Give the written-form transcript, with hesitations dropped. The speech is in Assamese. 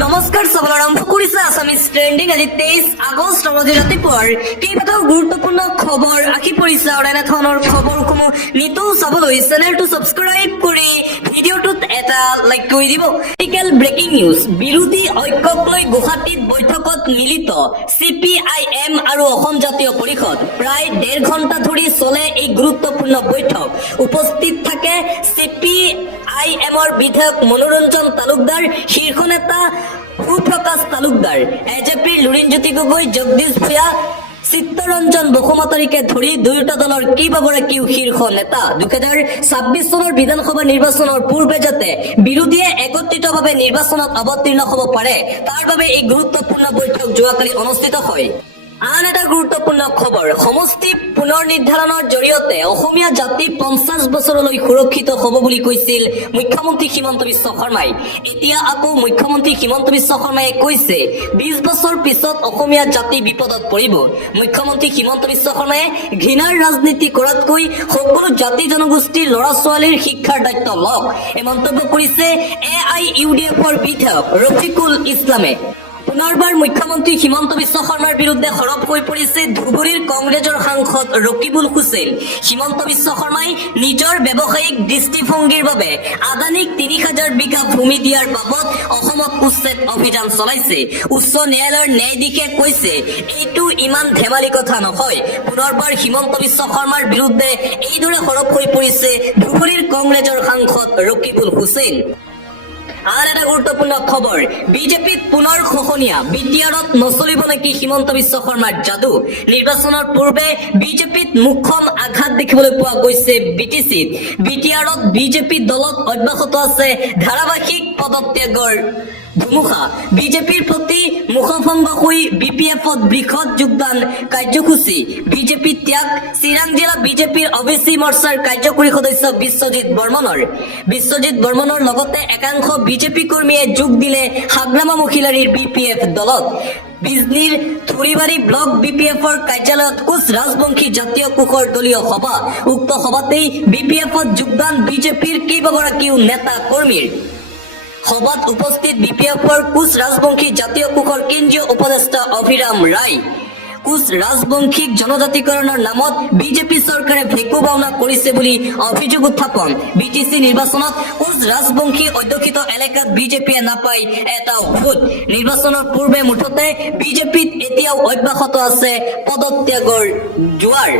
নমস্কাৰ চাবলৈ আৰম্ভ কৰিছে আছামিজ ট্ৰেণ্ডিং আজি 23 আগষ্ট আজি ৰাতিপুৱাৰ কেইবাটাও গুৰুত্বপূৰ্ণ খবৰ আঁকি পৰিছে আৰু এনেধৰণৰ খবৰসমূহ নিতৌ চাবলৈ চেনেলটো ছাবস্ক্ৰাইব কৰি ভিডিঅ'টোত এটা লাইক কৰি দিব। আৰ্টিকেল ব্ৰেকিং নিউজ বিৰোধী ঐক্যক লৈ গুৱাহাটীত বৈঠকত মিলিত CPIM আৰু অসম জাতীয় পৰিষদ প্ৰায় 1.5 ঘণ্টা ধৰি চলে এই গুৰুত্বপূৰ্ণ বৈঠক। উপস্থিত থাকে CPIMৰ বিধায়ক মনোৰঞ্জন তালুকদাৰ, শীৰ্ষ নেতা সুপ্ৰকাশ তালুকদাৰ, AJPৰ লুৰিণজ্যোতি গগৈ, জগদীশ ভূঞা, চিত্তৰঞ্জন বসুমতাৰীকে ধৰি দুয়োটা দলৰ কেইবাগৰাকীও শীৰ্ষ নেতা 2026 চনৰ বিধানসভা নিৰ্বাচনৰ পূৰ্বে যাতে বিৰোধীয়ে একত্ৰিতভাৱে নিৰ্বাচনত অৱতীৰ্ণ হ'ব পাৰে তাৰ বাবে এই গুৰুত্বপূৰ্ণ বৈঠক যোৱাকালি অনুষ্ঠিত হয়। আন এটা গুৰুত্বপূৰ্ণ খবৰ, সমষ্টি পুনৰ নিৰ্ধাৰণৰ জৰিয়তে অসমীয়া জাতি 50 বছৰলৈ সুৰক্ষিত হ'ব বুলি কৈছিল মুখ্যমন্ত্ৰী হিমন্ত বিশ্ব শৰ্মাই। এতিয়া আকৌ মুখ্যমন্ত্ৰী হিমন্ত বিশ্ব শৰ্মাই কৈছে 20 বছৰ পিছত অসমীয়া জাতি বিপদত পৰিব। মুখ্যমন্ত্ৰী হিমন্ত বিশ্ব শৰ্মাই ঘৃণাৰ ৰাজনীতি কৰাতকৈ সকলো জাতি জনগোষ্ঠীৰ ল'ৰা ছোৱালীৰ শিক্ষাৰ দায়িত্ব লওক, এই মন্তব্য কৰিছে AIUDFৰ বিধায়ক ৰফিকুল ইছলামে। পুনৰবাৰ মুখ্যমন্ত্ৰী হিমন্ত বিশ্ব শৰ্মাৰ বিৰুদ্ধে সৰব হৈ পৰিছে ধুবুৰীৰ কংগ্ৰেছৰ সাংসদ ৰকিবুল হুছেইন। হিমন্ত বিশ্ব শৰ্মাই নিজৰ ব্যৱসায়িক দৃষ্টিভংগীৰ বাবে আদানীক 30,000 বিঘা ভূমি দিয়াৰ বাবদ অসমত উচ্ছেদ অভিযান চলাইছে। উচ্চ ন্যায়ালয়ৰ ন্যায়াধীশে কৈছে এইটো ইমান ধেমালি কথা নহয়। পুনৰবাৰ হিমন্ত বিশ্ব শৰ্মাৰ বিৰুদ্ধে এইদৰে সৰব হৈ পৰিছে ধুবুৰীৰ কংগ্ৰেছৰ সাংসদ ৰকিবুল হুছেইন। আন এটা গুৰুত্বপূৰ্ণ খবৰ, বিজেপিত পুনৰ খহনীয়া, BTRত নচলিব নেকি হিমন্ত বিশ্ব শৰ্মাৰ যাদু। নিৰ্বাচনৰ পূৰ্বে বিজেপিত মুখ্যম আঘাত দেখিবলৈ পোৱা গৈছে BTCত। BTRত বিজেপি দলত অব্যাহত আছে ধাৰাবাহিক পদত্যাগৰ ধুমুহা। বিজেপিৰ প্ৰতি মুখভংগ হৈ BPFত বৃহৎ যোগদান কাৰ্যসূচী। বিজেপি ত্যাগ, চিৰাং জিলা বিজেপিৰ OBC মৰ্চাৰ কাৰ্যকৰী সদস্য বিশ্বজিৎ বৰ্মনৰ লগতে একাংশ বিজেপি কৰ্মীয়ে যোগ দিলে হাগ্ৰামা মহিলাৰীৰ BPF দলত। বিজনীৰ থুৰিবাৰী ব্লক BPFৰ কাৰ্যালয়ত কোচ ৰাজবংশী জাতীয় কোষৰ দলীয় সভা। উক্ত সভাতেই BPFত যোগদান বিজেপিৰ কেইবাগৰাকীও নেতা কৰ্মীৰ। সভাত উপস্থিত BPFৰ কোচ ৰাজবংশী জাতীয় কোষৰ কেন্দ্ৰীয় উপদেষ্টা অভিৰাম ৰায়। কোচ ৰাজবংশীক জনজাতিকৰণৰ নামত বিজেপি চৰকাৰে ভেকু ভাওনা কৰিছে বুলি অভিযোগ উত্থাপন। BTC নিৰ্বাচনত কোচ ৰাজবংশী অধ্যুষিত এলেকাত বিজেপিয়ে নাপায় এটাও ভোট। নিৰ্বাচনৰ পূৰ্বে মুঠতে বিজেপিত এতিয়াও অব্যাহত আছে পদত্যাগৰ জোৱাৰ।